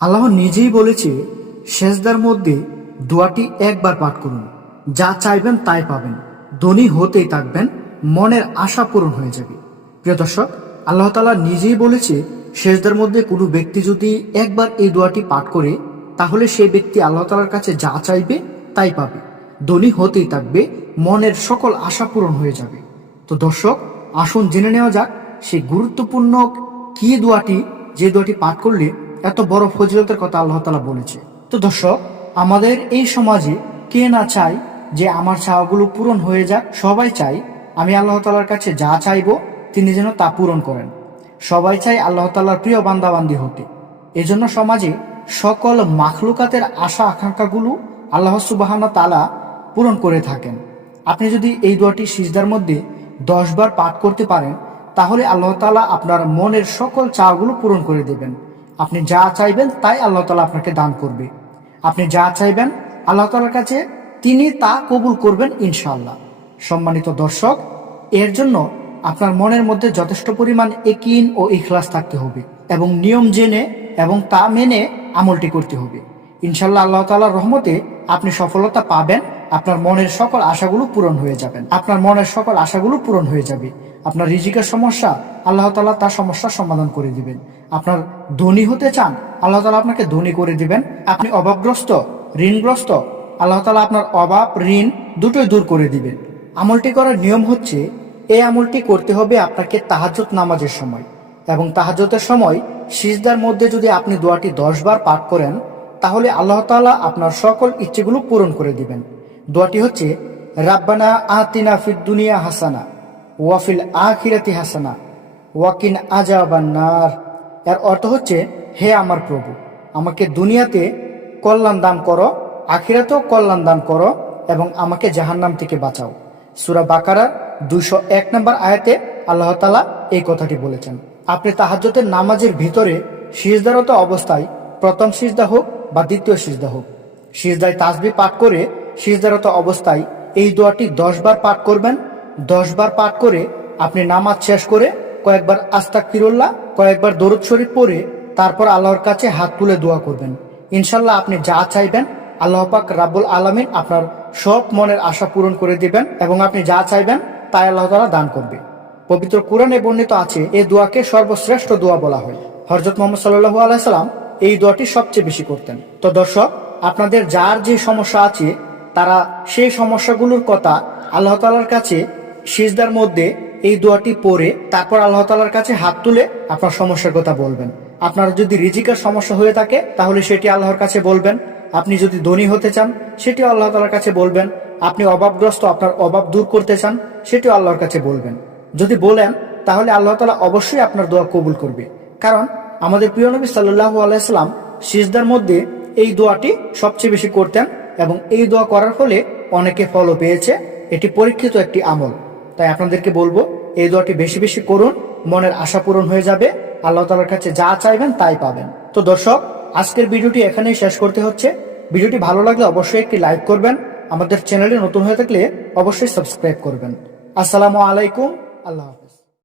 আল্লাহ নিজেই বলেছে, সেজদার মধ্যে দোয়াটি একবার পাঠ করুন। যা চাইবেন তাই পাবেন। ধনী হতেই থাকবেন, মনের আশা পূরণ হয়ে যাবে। প্রিয় দর্শক, আল্লাহ তালা নিজেই বলেছে, সেজদার মধ্যে কোনো ব্যক্তি যদি একবার এই দোয়াটি পাঠ করে, তাহলে সেই ব্যক্তি আল্লাহ তালার কাছে যা চাইবে তাই পাবে। ধনী হতেই থাকবে, মনের সকল আশা পূরণ হয়ে যাবে। তো দর্শক, আসুন জেনে নেওয়া যাক সেই গুরুত্বপূর্ণ কি দোয়াটি? যে দোয়াটি পাঠ করলে এত বড় ফজিলতের কথা আল্লাহ তালা বলেছে। তো দর্শক, আমাদের এই সমাজে কে না চাই যে আমার চাওয়াগুলো পূরণ হয়ে যাক? সবাই চাই আমি আল্লাহ তালার কাছে যা চাইব, তিনি যেন তা পূরণ করেন। সবাই চাই আল্লাহ তালার প্রিয় বান্দাবান্দি হতে। এজন্য সমাজে সকল মাখলুকাতের আশা আকাঙ্ক্ষাগুলো আল্লাহ সুবাহানা তালা পূরণ করে থাকেন। আপনি যদি এই দোয়াটি সিজদার মধ্যে দশ বার পাঠ করতে পারেন, তাহলে আল্লাহ তালা আপনার মনের সকল চাওয়াগুলো পূরণ করে দেবেন। আপনি যা চাইবেন তাই আল্লাহ তালা আপনাকে দান করবে। আপনি যা চাইবেন আল্লাহ তালার কাছে, তিনি তা কবুল করবেন ইনশাল্লাহ সম্মানিত দর্শক, এর জন্য আপনার মনের মধ্যে যথেষ্ট পরিমাণ একিন ও ইখলাস থাকতে হবে এবং নিয়ম জেনে এবং তা মেনে আমলটি করতে হবে। ইনশাল্লাহ আল্লাহ তালার রহমতে আপনি সফলতা পাবেন, আপনার মনের সকল আশাগুলো পূরণ হয়ে যাবেন। আপনার মনের সকল আশাগুলো পূরণ হয়ে যাবে। আপনার রিজিকের সমস্যা, আল্লাহ তালা তার সমস্যার সমাধান করে দিবেন। আপনার ধনী হতে চান, আল্লাহ তালা আপনাকে ধনী করে দিবেন। আপনি অভাবগ্রস্ত, ঋণগ্রস্ত, আল্লাহ তালা আপনার অভাব, ঋণ দুটোই দূর করে দিবেন। আমলটি করার নিয়ম হচ্ছে এই আমলটি করতে হবে আপনাকে তাহাজ্জুদ নামাজের সময়। এবং তাহাজ্জুদের সময় সিজদার মধ্যে যদি আপনি দোয়াটি দশ বার পাঠ করেন তাহলে আল্লাহ তাআলা আপনার সকল ইচ্ছেগুলো পূরণ করে দিবেন। দোয়াটি হচ্ছে, রাব্বানা আতিনা ফিদ দুনিয়া হাসানা ওয়াফিল আখিরাতি হাসানা ওয়াকিন আজাবান্নার এর অর্থ হচ্ছে, হে আমার প্রভু, আমাকে দুনিয়াতে কল্যাণ দান করো, আখিরাতেও কল্যাণ দান করো এবং আমাকে জাহান্নাম থেকে বাঁচাও। সুরা বাকারার দুইশো এক নম্বর আয়াতে আল্লাহ তালা এই কথাটি বলেছেন। আপনি তাহাজ্জতের নামাজের ভিতরে সিজদারত অবস্থায় প্রথম সিজদা হোক বা দ্বিতীয় সিজদা হোক। সিজদায় তাসবি পাঠ করে সিজদারত অবস্থায় এই দোয়াটি দশ বার পাঠ করবেন। দশ বার পাঠ করে আপনি নামাজ শেষ করে কয়েকবার আস্তাক ফিরুল্লাহ কয়েকবার দরুদ শরীফ পরে তারপর আল্লাহর কাছে হাত তুলে দোয়া করবেন। ইনশাল্লাহ আপনি যা চাইবেন আল্লাহ পাক রাব্বুল আলমিন আপনার সব মনের আশা পূরণ করে দিবেন এবং আপনি যা চাইবেন তাই আল্লাহ তালা দান করবে। পবিত্র কোরআনে বর্ণিত আছে এই দোয়াকে সর্বশ্রেষ্ঠ দোয়া বলা হয়। হরজত মোহাম্মদ সাল্লু আলাইসাল্লাম এই দোয়াটি সবচেয়ে বেশি করতেন। তো দর্শক, আপনাদের যার যে সমস্যা আছে, তারা সেই সমস্যাগুলোর কথা আল্লাহ তালার কাছে সিজদার মধ্যে এই দোয়াটি পড়ে, তারপর আল্লাহ তালার কাছে হাত তুলে আপনার সমস্যার কথা বলবেন। আপনার যদি রিজিকার সমস্যা হয়ে থাকে, তাহলে সেটি আল্লাহর কাছে বলবেন। আপনি যদি ধনী হতে চান, সেটিও আল্লাহ তালার কাছে বলবেন। আপনি অভাবগ্রস্ত, আপনার অভাব দূর করতে চান, সেটিও আল্লাহর কাছে বলবেন। যদি বলেন, তাহলে আল্লাহ তালা অবশ্যই আপনার দোয়া কবুল করবে। কারণ আমাদের প্রিয় নবী সাল্লাহ আলাইসাল্লাম সিজদার মধ্যে এই দোয়াটি সবচেয়ে বেশি করতেন এবং এই দোয়া করার ফলে অনেকে ফলও পেয়েছে। এটি পরীক্ষিত একটি আমল। তাই আপনাদেরকে বলব, এই দোয়াটি বেশি বেশি করুন, মনের আশা পূরণ হয়ে যাবে, আল্লাহ তালার কাছে যা চাইবেন তাই পাবেন। তো দর্শক, আজকের ভিডিওটি এখানেই শেষ করতে হচ্ছে। ভিডিওটি ভালো লাগলে অবশ্যই একটি লাইক করবেন, আমাদের চ্যানেলে নতুন হয়ে থাকলে অবশ্যই সাবস্ক্রাইব করবেন। আসসালামু আলাইকুম, আল্লাহ।